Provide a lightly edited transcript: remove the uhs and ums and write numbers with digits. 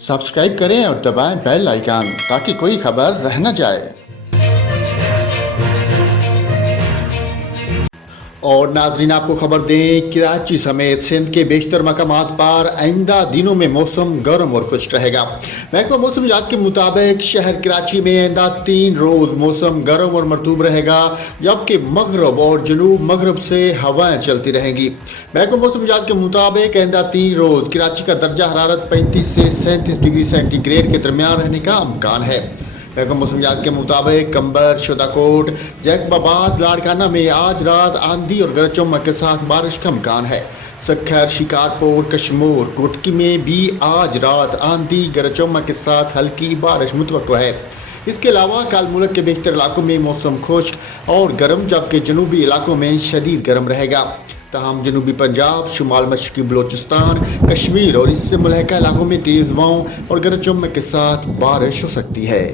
Subscribe करें और दबाएं बेल आइकन ताकि कोई खबर रह न जाए। और नाजरीन आपको खबर दें, कराची समेत सिंध के बेशतर मकामात पर आइंदा दिनों में मौसम गर्म और खुश्क रहेगा। महकमा मौसमियात के मुताबिक शहर कराची में आइंदा 3 रोज मौसम गर्म और मरतूब रहेगा, जबकि मगरब और जनूब मगरब से हवाएं चलती रहेंगी। महकमा मौसमियात के मुताबिक आइंदा 3 रोज कराची का दर्जा हरारत 35 से 37 डिग्री सेंटीग्रेड के दरमियान रहने का इम्कान है। महकमा मौसमियात के मुताबिक कंबर, शुदाकोट, जैकबाबाद, लाड़काना में आज रात आंधी और गरज चमक के साथ बारिश का इम्कान है। सक्खर, शिकारपुर, कशमोर, कोटकी में भी आज रात आंधी गरज चमक के साथ हल्की बारिश मुतवक्को है। इसके अलावा कल मुल्क के बेशतर इलाकों में मौसम खुश्क और गर्म, जबकि जनूबी इलाकों में शदीद गर्म रहेगा। तमाम जनूबी पंजाब, शुमाल मशरकी बलोचिस्तान, कश्मीर और इससे मुल्हिका इलाकों में तेज़ हवाओं और गरज चमक के साथ बारिश हो सकती है।